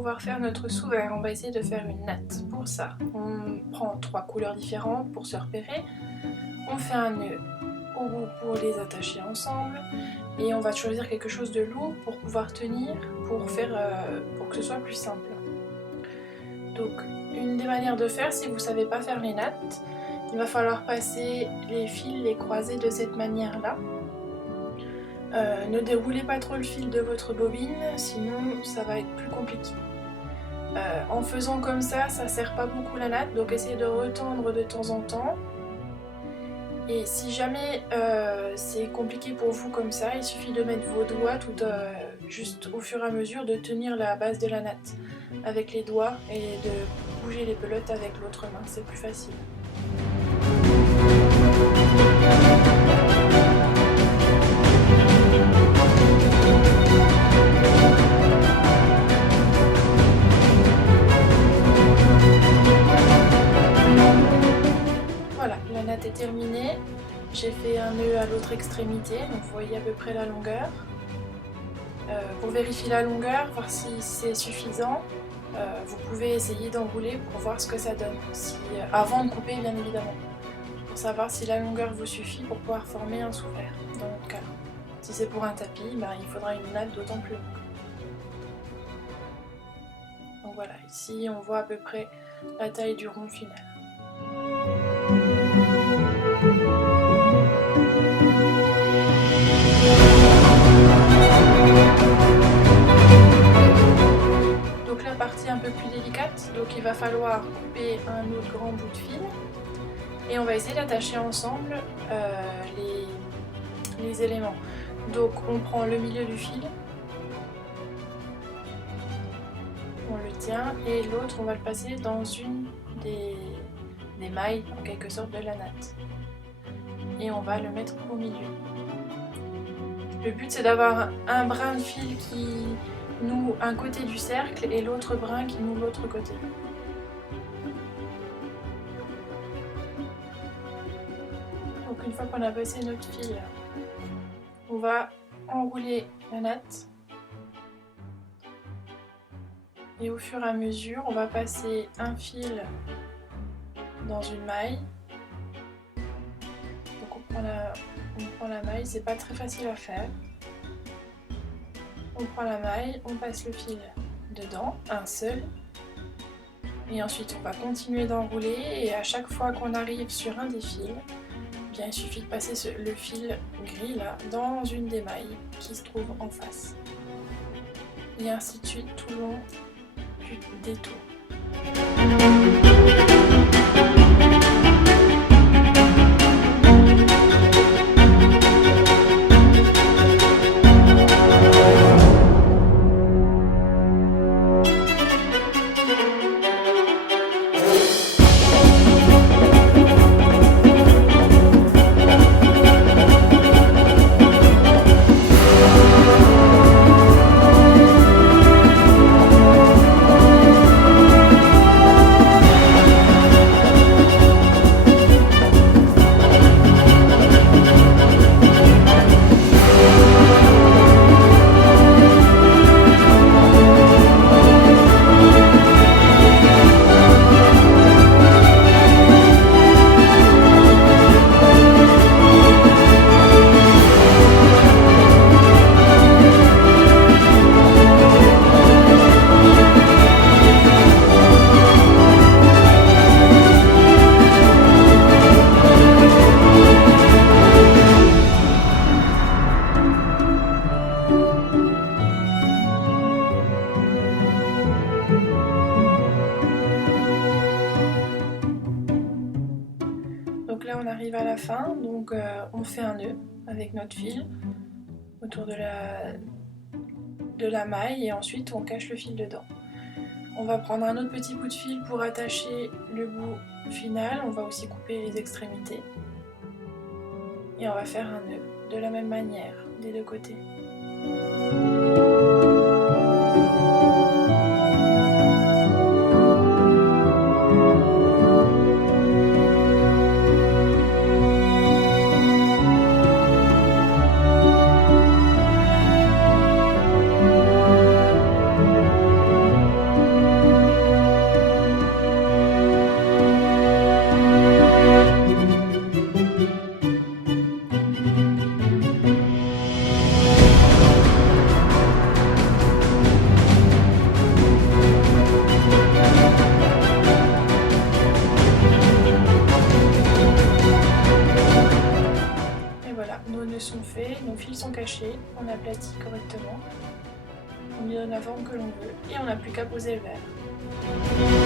pouvoir faire notre sous-verre, on va essayer de faire une natte. Pour ça, on prend 3 couleurs différentes pour se repérer. On fait un nœud au bout pour les attacher ensemble. Et on va choisir quelque chose de lourd pour pouvoir tenir, pour que ce soit plus simple. Donc, une des manières de faire, si vous ne savez pas faire les nattes, il va falloir passer les fils, les croiser de cette manière-là. Ne déroulez pas trop le fil de votre bobine, sinon ça va être plus compliqué. En faisant comme ça ne sert pas beaucoup la natte, donc essayez de retendre de temps en temps. Et si jamais c'est compliqué pour vous comme ça, il suffit de mettre vos doigts juste au fur et à mesure de tenir la base de la natte avec les doigts et de bouger les pelotes avec l'autre main, c'est plus facile. Voilà, la natte est terminée. J'ai fait un nœud à l'autre extrémité, donc vous voyez à peu près la longueur. Pour vérifier la longueur, voir si c'est suffisant, vous pouvez essayer d'enrouler pour voir ce que ça donne, avant de couper bien évidemment, pour savoir si la longueur vous suffit pour pouvoir former un sous-verre dans notre cas. Si c'est pour un tapis, il faudra une natte d'autant plus longue. Donc voilà, ici on voit à peu près la taille du rond final. Donc la partie un peu plus délicate, donc il va falloir couper un autre grand bout de fil et on va essayer d'attacher ensemble les éléments. Donc on prend le milieu du fil, on le tient et l'autre on va le passer dans une des mailles en quelque sorte de la natte et on va le mettre au milieu. Le but c'est d'avoir un brin de fil qui noue un côté du cercle et l'autre brin qui noue l'autre côté. Donc une fois qu'on a passé notre fil, on va enrouler la natte et au fur et à mesure on va passer un fil dans une maille. Donc on prend la maille, c'est pas très facile à faire. On prend la maille, on passe le fil dedans, un seul. Et ensuite on va continuer d'enrouler et à chaque fois qu'on arrive sur un des fils, il suffit de passer le fil gris là dans une des mailles qui se trouve en face. Et ainsi de suite tout le long du détour. Donc là on arrive à la fin, donc on fait un nœud avec notre fil autour de la maille et ensuite on cache le fil dedans. On va prendre un autre petit bout de fil pour attacher le bout final, on va aussi couper les extrémités et on va faire un nœud de la même manière des deux côtés. Voilà, nos nœuds sont faits, nos fils sont cachés, on aplatit correctement, on lui donne la forme que l'on veut et on n'a plus qu'à poser le verre.